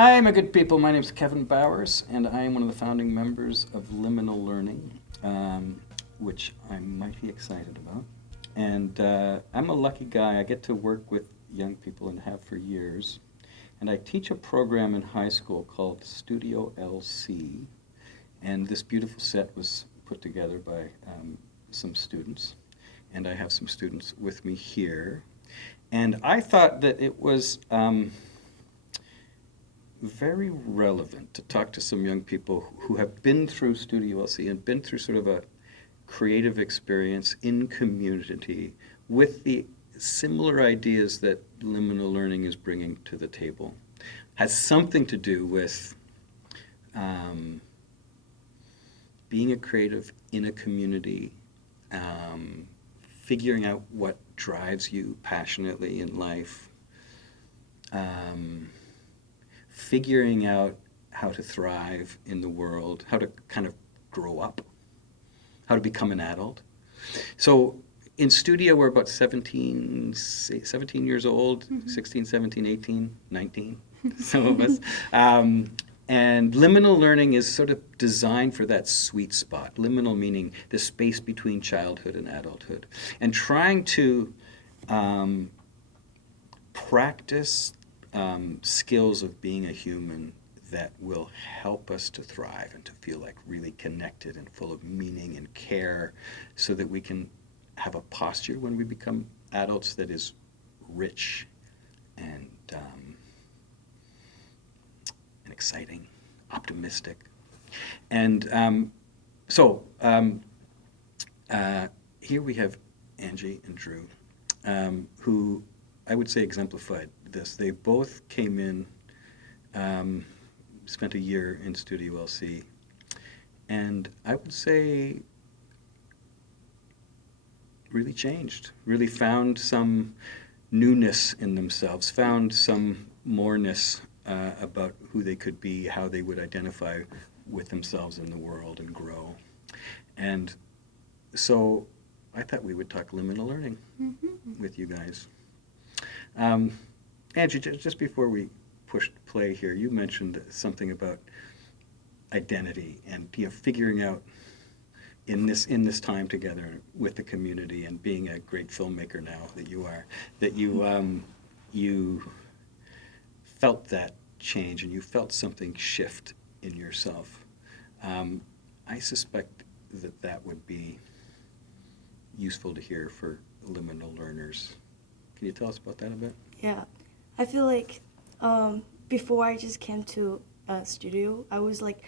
Hi, my good people. My name is Kevin Bowers, and I am one of the founding members of Liminal Learning, which I'm mighty excited about. And I'm a lucky guy. I get to work with young people and have for years. And I teach a program in high school called Studio LC. And this beautiful set was put together by some students. And I have some students with me here. And I thought that it was very relevant to talk to some young people who have been through Studio LC and been through sort of a creative experience in community with the similar ideas that liminal learning is bringing to the table. Has something to do with being a creative in a community, figuring out what drives you passionately in life, figuring out how to thrive in the world, how to kind of grow up, how to become an adult. So in studio, we're about 17 years old, 16, 17, 18, 19, some of us. And liminal learning is sort of designed for that sweet spot. Liminal meaning the space between childhood and adulthood. And trying to practice skills of being a human that will help us to thrive and to feel like really connected and full of meaning and care, so that we can have a posture when we become adults that is rich and exciting, optimistic. And here we have Anqi and Drew, who I would say exemplified this. They both came in, spent a year in Studio LC, and I would say really changed, really found some newness in themselves, found some moreness about who they could be, how they would identify with themselves in the world and grow. And so I thought we would talk liminal learning with you guys. Anqi, just before we pushed play here, you mentioned something about identity and figuring out in this time together with the community, and being a great filmmaker now that you are, that you felt that change and you felt something shift in yourself. I suspect that would be useful to hear for liminal learners. Can you tell us about that a bit? Yeah, I feel like before I just came to studio, I was like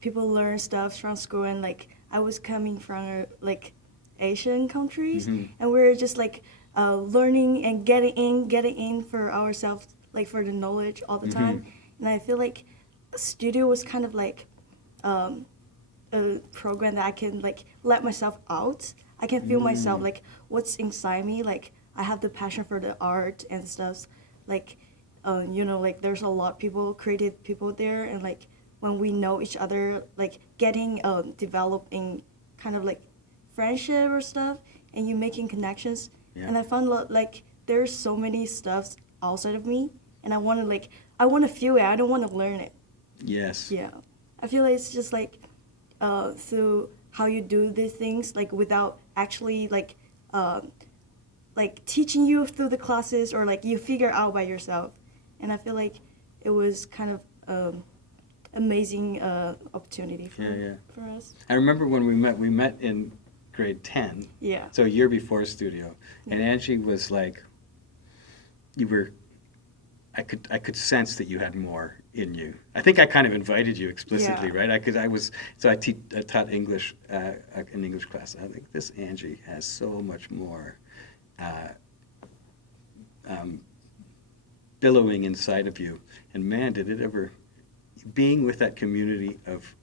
people learn stuff from school, and like I was coming from like Asian countries, and we were just like learning and getting in for ourselves, like for the knowledge all the time. And I feel like studio was kind of like a program that I can like let myself out. I can feel myself, like what's inside me, like I have the passion for the art and stuff. Like, like there's a lot of creative people there, and like when we know each other, like getting developing kind of like friendship or stuff, and you making connections. Yeah. And I found like there's so many stuff outside of me, and I want to feel it. I don't want to learn it. Yes. Yeah, I feel like it's just like through how you do these things, like without actually like teaching you through the classes, or like you figure out by yourself. And I feel like it was kind of amazing opportunity for us. I remember when we met in grade 10. Yeah. So a year before studio. And Anqi was like, I could sense that you had more in you. I think I kind of invited you explicitly, right? I taught English in English class. I think this Anqi has so much more billowing inside of you. And man, did it ever, being with that community of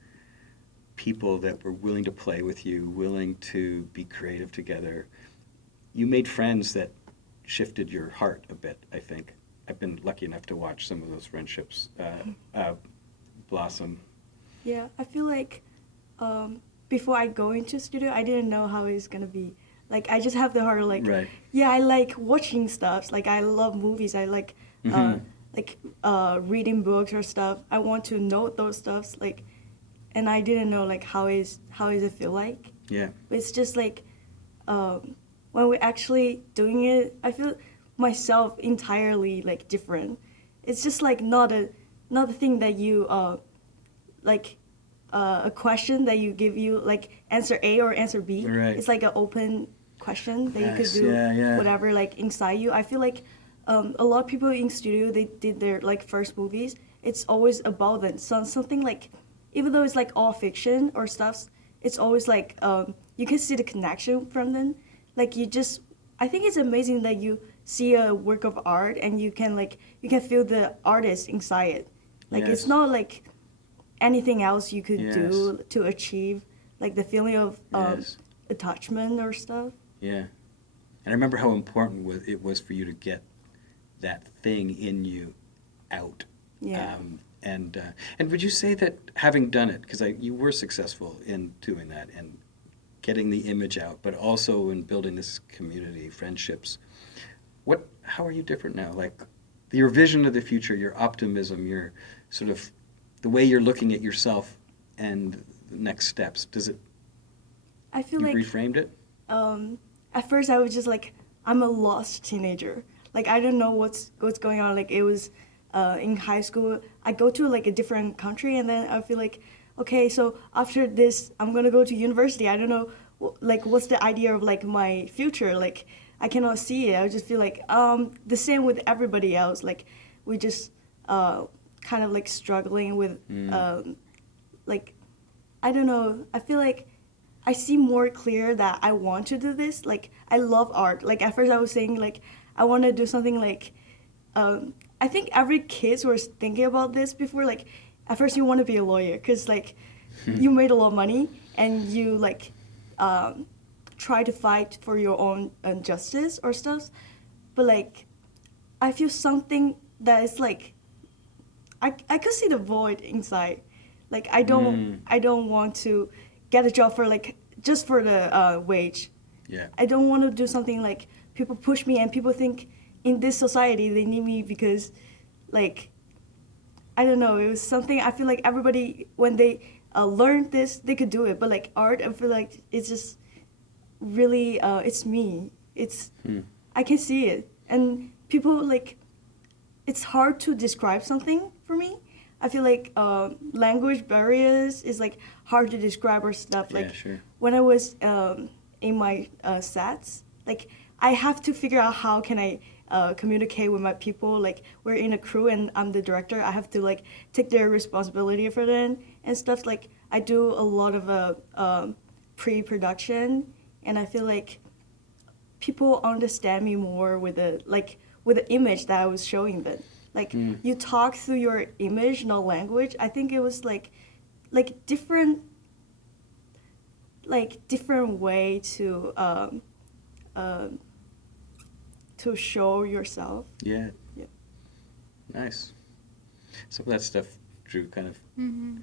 people that were willing to play with you, willing to be creative together, you made friends that shifted your heart a bit, I think. I've been lucky enough to watch some of those friendships blossom. Yeah, I feel like before I go into studio, I didn't know how it's gonna be. Like I just have the heart of like, Right. yeah, I like watching stuff. Like I love movies. I like like reading books or stuff. I want to note those stuffs, like, and I didn't know like how is it feel like. Yeah. But it's just like when we're actually doing it, I feel myself entirely like different. It's just like not a thing that you like a question that you give you like answer A or answer B. Right. It's like an open question that you could Yes, do yeah. whatever like inside you. I feel like a lot of people in studio, they did their like first movies. It's always about them. Something like, even though it's like all fiction or stuff, it's always like you can see the connection from them. Like you just, I think it's amazing that you see a work of art and you can feel the artist inside it. Like Yes. it's not like anything else you could Yes. do to achieve like the feeling of Yes. attachment or stuff. Yeah. And I remember how important it was for you to get that thing in you out. Yeah. And would you say that having done it, because you were successful in doing that and getting the image out, but also in building this community, friendships, how are you different now? Like your vision of the future, your optimism, your sort of the way you're looking at yourself and the next steps, I feel you like reframed it? at first I was just like, I'm a lost teenager. Like I don't know what's going on. Like it was in high school, I go to like a different country, and then I feel like, okay, so after this, I'm gonna go to university. I don't know, like what's the idea of like my future? Like I cannot see it. I just feel like the same with everybody else. Like we just kind of like struggling with like, I don't know. I feel like I see more clear that I want to do this. Like I love art. Like at first I was saying like I want to do something like I think every kid was thinking about this before. Like at first you want to be a lawyer because like you made a lot of money and you like try to fight for your own justice or stuff. But like I feel something that is like I could see the void inside. Like I don't want to get a job for like just for the wage. Yeah. I don't want to do something like people push me and people think in this society they need me because like I don't know, it was something I feel like everybody when they learned this they could do it, but like art I feel like it's just really it's me. It's I can see it and people like it's hard to describe something for me. I feel like language barriers is like hard to describe or stuff. Like Yeah, sure. when I was in my sets, like I have to figure out how can I communicate with my people. Like we're in a crew and I'm the director. I have to like take their responsibility for them and stuff. Like I do a lot of pre-production, and I feel like people understand me more with the image that I was showing them. Like you talk through your image, not language. I think it was like different way to show yourself. Yeah. Yeah. Nice. Some of that stuff, Drew, kind of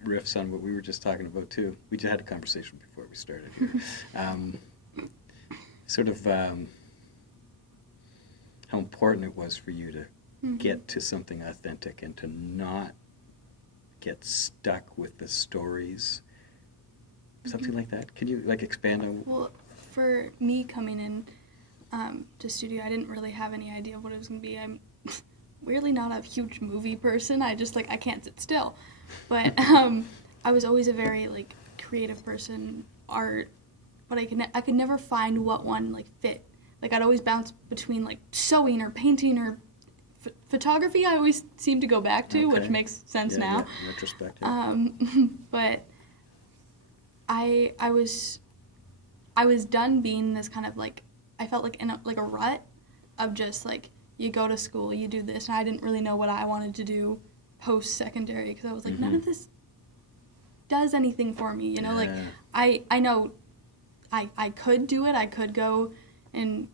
riffs on what we were just talking about too. We just had a conversation before we started here. Sort of how important it was for you to get to something authentic and to not get stuck with the stories. Something like that. Can you like expand on? Well, for me coming in to studio, I didn't really have any idea of what it was going to be. I'm weirdly not a huge movie person. I just I can't sit still. But I was always a very like creative person, art, but I could never find what one like fit. Like I'd always bounce between like sewing or painting or photography. I always seem to go back to, which makes sense now. Yeah, in retrospect. Yeah. But I was done being this kind of like, I felt like in a rut of just like you go to school, you do this, and I didn't really know what I wanted to do post-secondary because I was like, none of this does anything for me, you know. Like I know I could do it. I could go and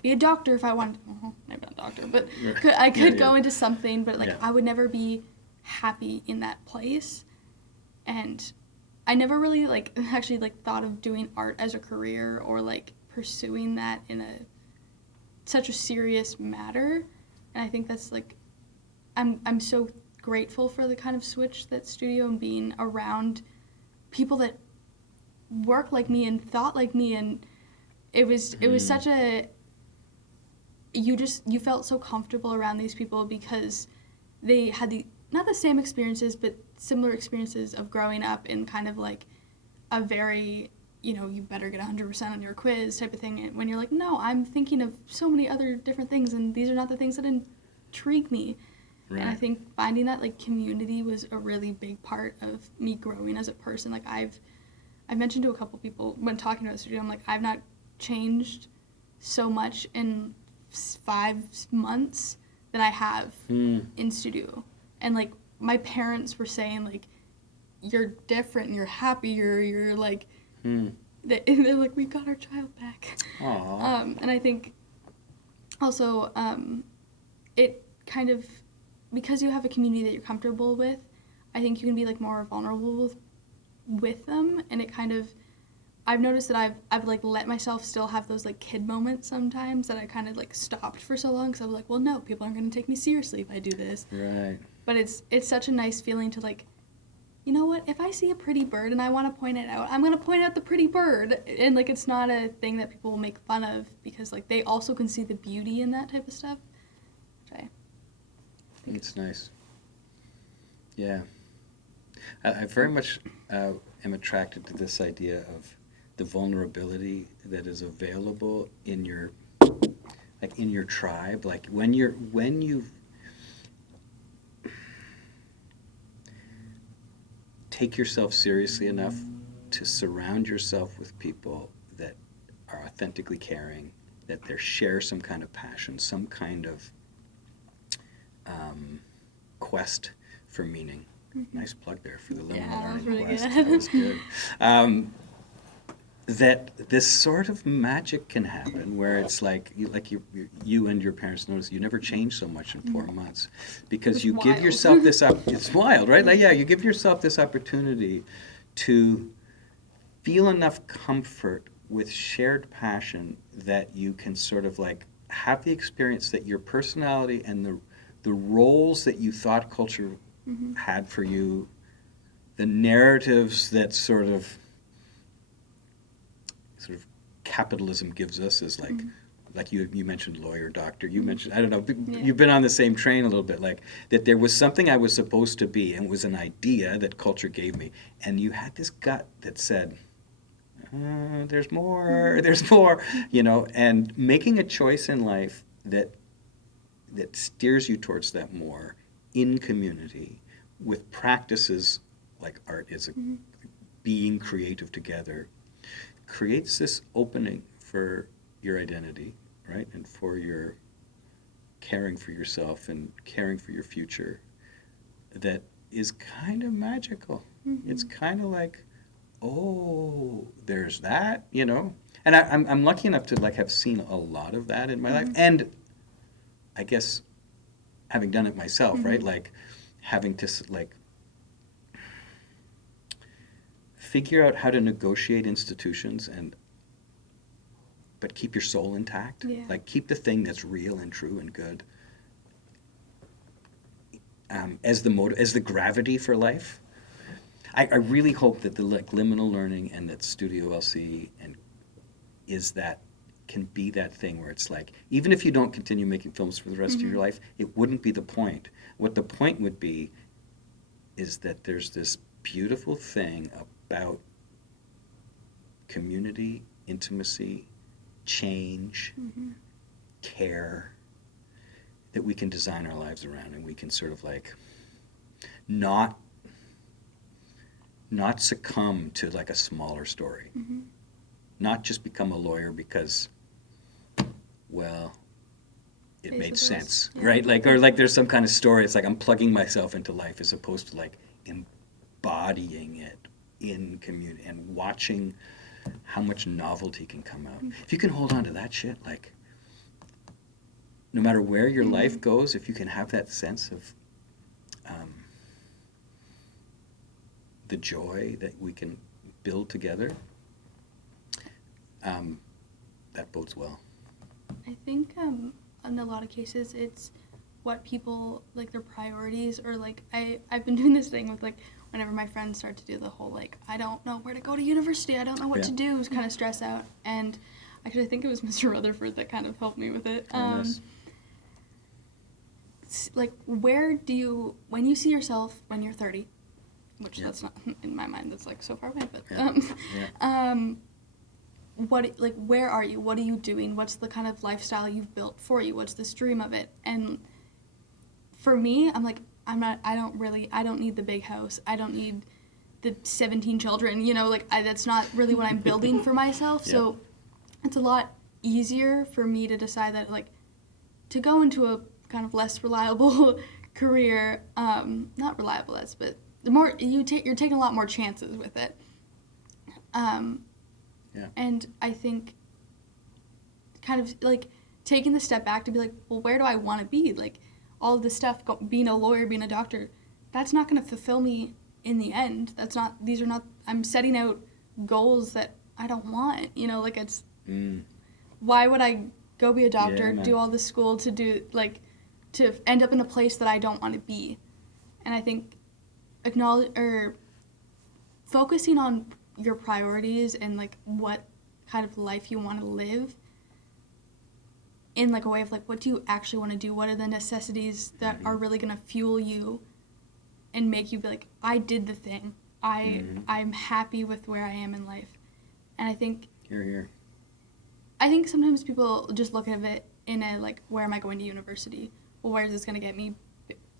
be a doctor if I wanted. Well, maybe not a doctor, but I could go into something. But like I would never be happy in that place, and I never really actually thought of doing art as a career or like pursuing that in such a serious matter. And I think that's I'm so grateful for the kind of switch that studio and being around people that work like me and thought like me, and it was such a you felt so comfortable around these people because they had not the same experiences but similar experiences of growing up in kind of like a very, you better get 100% on your quiz type of thing, and when you're like, no, I'm thinking of so many other different things and these are not the things that intrigue me. Right. And I think finding that like community was a really big part of me growing as a person. Like I've mentioned to a couple people when talking about the studio, I'm like, I've not changed so much in 5 months than I have in studio. And like my parents were saying like, you're different, you're happier, you're like, they're like, we got our child back. Aww. And I think also it kind of, because you have a community that you're comfortable with, I think you can be like more vulnerable with them, and it kind of, I've noticed that I've like let myself still have those like kid moments sometimes that I kind of like stopped for so long because I was like, well, no, people aren't going to take me seriously if I do this. Right. But it's such a nice feeling to like, you know what, if I see a pretty bird and I want to point it out, I'm going to point out the pretty bird. And like it's not a thing that people will make fun of because like they also can see the beauty in that type of stuff. Which It's nice. Yeah. I very much am attracted to this idea of the vulnerability that is available in your tribe. Like when you take yourself seriously enough to surround yourself with people that are authentically caring, that they share some kind of passion, some kind of quest for meaning. Nice plug there for the Liminal Learning really Quest. Good. That was good. That this sort of magic can happen where it's like you and your parents notice you never change so much in 4 months because It's you wild. give yourself this up. It's wild, right? Like, yeah, you give yourself this opportunity to feel enough comfort with shared passion that you can sort of like have the experience that your personality and the roles that you thought culture had for you, the narratives that sort of capitalism gives us is like you mentioned lawyer, doctor, you mentioned, I don't know, you've been on the same train a little bit, like that there was something I was supposed to be and it was an idea that culture gave me, and you had this gut that said, there's more, and making a choice in life that steers you towards that more in community with practices like art is being creative together creates this opening for your identity, right? And for your caring for yourself and caring for your future that is kind of magical. It's kind of like, oh, there's that, And I'm lucky enough to like have seen a lot of that in my life. And I guess having done it myself, right? Like having to like figure out how to negotiate institutions but keep your soul intact. Yeah. Like keep the thing that's real and true and good as the gravity for life. I really hope that the like liminal learning and that Studio LC can be that thing where it's like, even if you don't continue making films for the rest of your life, it wouldn't be the point. What the point would be is that there's this beautiful thing about community, intimacy, change, care, that we can design our lives around, and we can sort of like not succumb to like a smaller story. Not just become a lawyer because, well, it made sense, right? Like, or like there's some kind of story. It's like I'm plugging myself into life as opposed to like embodying it in community and watching how much novelty can come out. If you can hold on to that shit, like, no matter where your life goes, if you can have that sense of the joy that we can build together, that bodes well. I think in a lot of cases it's what people, like, their priorities, or, like, I've been doing this thing with, like, whenever my friends start to do the whole, like, I don't know where to go to university, I don't know what to do, kind of stress out. And actually, I think it was Mr. Rutherford that kind of helped me with it. Nice. Like, where do you, when you see yourself when you're 30, which Yeah. that's not, in my mind, that's, like, so far away, but, Yeah. what, like, where are you? What are you doing? What's the kind of lifestyle you've built for you? What's the stream of it? And for me, I'm like, I don't need the big house. I don't need the 17 children, you know, like, that's not really what I'm building for myself. Yeah. So it's a lot easier for me to decide that, like, to go into a kind of less reliable career, not reliable as, but the more you're taking a lot more chances with it. Yeah. And I think kind of, like, taking the step back to be like, well, where do I want to be? Like, all of this stuff, being a lawyer, being a doctor, that's not going to fulfill me in the end. I'm setting out goals that I don't want, you know, like, it's, why would I go be a doctor, Yeah, do all this school to do, like, to end up in a place that I don't want to be? And I think focusing on your priorities and, like, what kind of life you want to live in, like, a way of, like, what do you actually want to do? What are the necessities that are really going to fuel you and make you be like, I did the thing. I'm happy with where I am in life. And I think Here. I think sometimes people just look at it in a, like, where am I going to university? Well, where is this going to get me?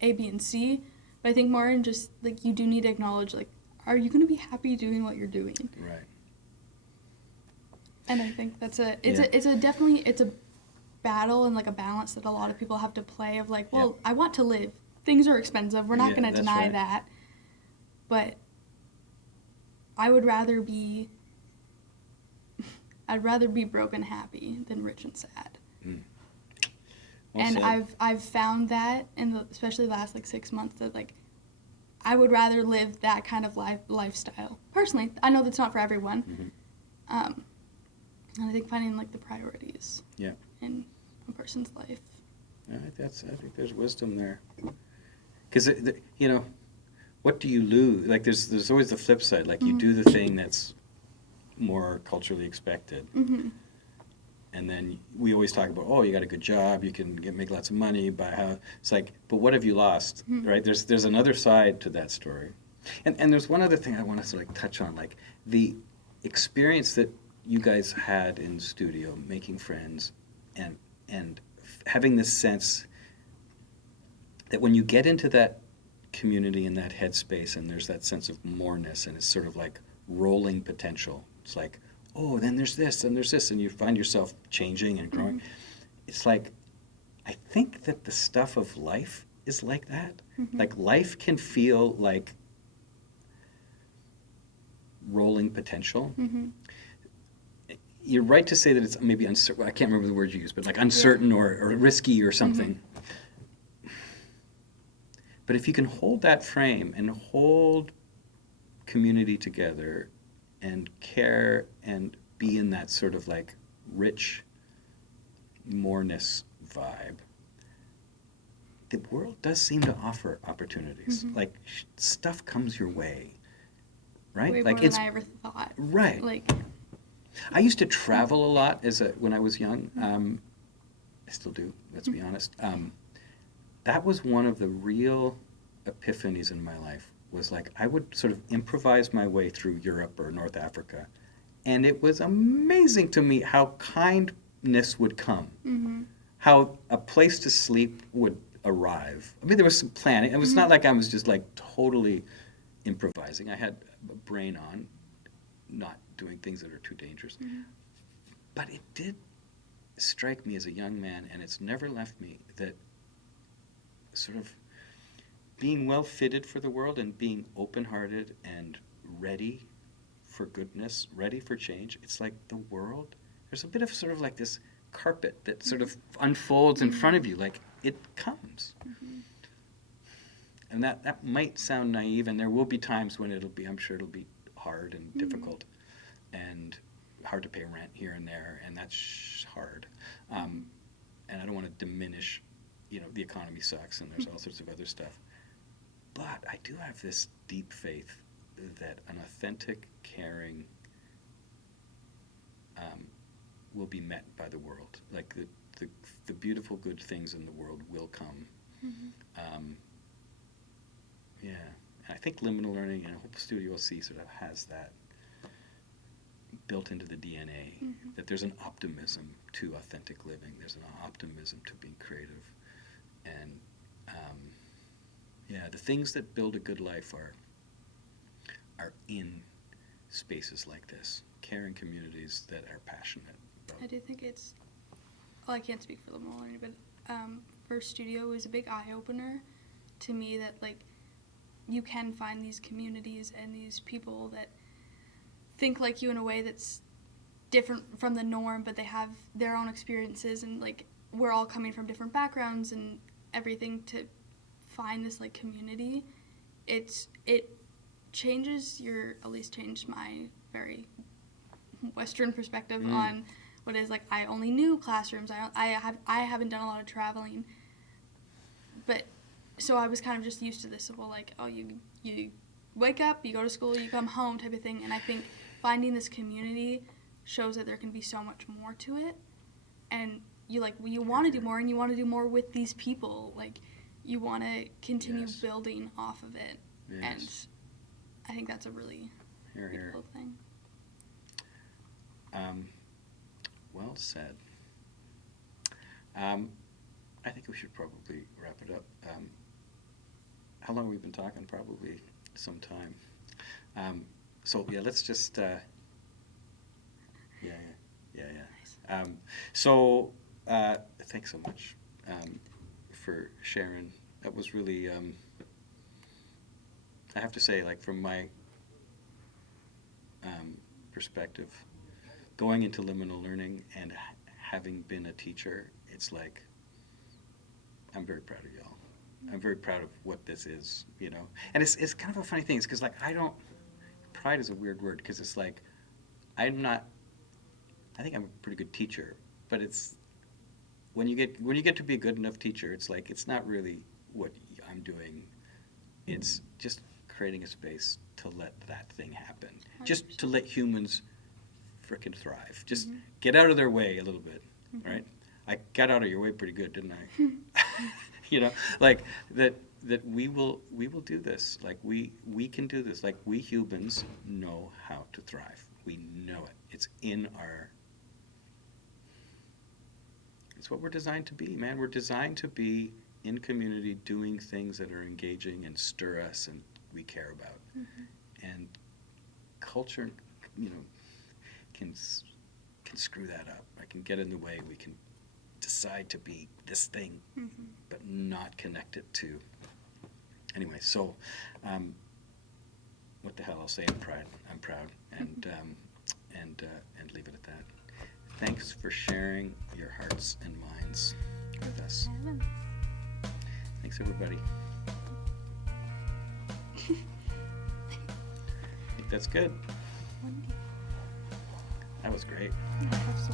A, B, and C. But I think more in just, like, you do need to acknowledge, like, are you going to be happy doing what you're doing? Right. And I think it's a battle and, like, a balance that a lot of people have to play of, like, well, I want to live. Things are expensive. We're not Yeah, going to that's deny right. that. But I'd rather be broken happy than rich and sad. Well And said. I've found that especially the last, like, 6 months, that, like, I would rather live that kind of lifestyle. Personally, I know that's not for everyone. And I think finding, like, the priorities in a person's life. I think there's wisdom there. Because, you know, what do you lose? Like, there's always the flip side. Like, you do the thing that's more culturally expected. And then we always talk about, oh, you got a good job, you can make lots of money, buy a house. It's like, but what have you lost, right? There's another side to that story. And there's one other thing I want to sort of touch on, like the experience that you guys had in studio, making friends, and having this sense that when you get into that community and that headspace, and there's that sense of moreness, and it's sort of like rolling potential. It's like, oh, then there's this, and there's this, and you find yourself changing and growing. It's like, I think that the stuff of life is like that. Like, life can feel like rolling potential. You're right to say that it's maybe uncertain. I can't remember the word you used, but like uncertain or risky or something. But if you can hold that frame and hold community together and care and be in that sort of like rich moreness vibe, the world does seem to offer opportunities. Like, stuff comes your way, right? Way like more than I ever thought. Right. Like, I used to travel a lot when I was young. I still do, let's be honest. That was one of the real epiphanies in my life, was like I would sort of improvise my way through Europe or North Africa. And it was amazing to me how kindness would come, how a place to sleep would arrive. I mean, there was some planning. It was not like I was just like totally improvising. I had a brain on, not doing things that are too dangerous. But it did strike me as a young man, and it's never left me, that sort of being well fitted for the world and being open-hearted and ready for goodness, ready for change. It's like the world, there's a bit of sort of like this carpet that sort of unfolds in front of you, like it comes. And that might sound naive, and there will be times when I'm sure it'll be hard and difficult and hard to pay rent here and there, and that's hard. And I don't want to diminish the economy sucks and there's all sorts of other stuff. But I do have this deep faith that an authentic, caring will be met by the world. Like the beautiful, good things in the world will come. Yeah, and I think liminal learning and Hope Studio C sort of has that built into the DNA, that there's an optimism to authentic living. There's an optimism to being creative. And the things that build a good life are in spaces like this, caring communities that are passionate about. I do think it's, well, I can't speak for liminal learning, but for studio, it was a big eye-opener to me that, like, you can find these communities and these people that think like you in a way that's different from the norm, but they have their own experiences, and, like, we're all coming from different backgrounds and everything to find this, like, community. It changes at least changed my very Western perspective on what is, like, I only knew classrooms. I haven't done a lot of traveling, but so I was kind of just used to this, well, like, oh, you wake up, you go to school, you come home type of thing. And I think finding this community shows that there can be so much more to it, and you want to do more, and you want to do more with these people. Like, you want to continue building off of it, and I think that's a really beautiful thing. Well said. I think we should probably wrap it up. How long have we been talking? Probably some time. So yeah, let's just yeah. Nice. So thanks so much for sharing. That was really I have to say, like, from my perspective, going into liminal learning and having been a teacher, it's like, I'm very proud of y'all. I'm very proud of what this is, And it's kind of a funny thing. It's because, like, pride is a weird word, because it's like, I think I'm a pretty good teacher, but it's, when you get to be a good enough teacher, it's like, it's not really what I'm doing. It's just creating a space to let that thing happen. 100%. Just to let humans frickin' thrive. Just get out of their way a little bit, right? I got out of your way pretty good, didn't I? Like that we will do this. Like we can do this. Like, we humans know how to thrive. We know it. It's it's what we're designed to be, man. We're designed to be in community, doing things that are engaging and stir us and we care about. And culture, can screw that up. I can get in the way. We can decide to be this thing, but not connect it to. Anyway, so what the hell? I'll say I'm proud, and leave it at that. Thanks for sharing your hearts and minds with us. Thanks, everybody. I think that's good. That was great. I have so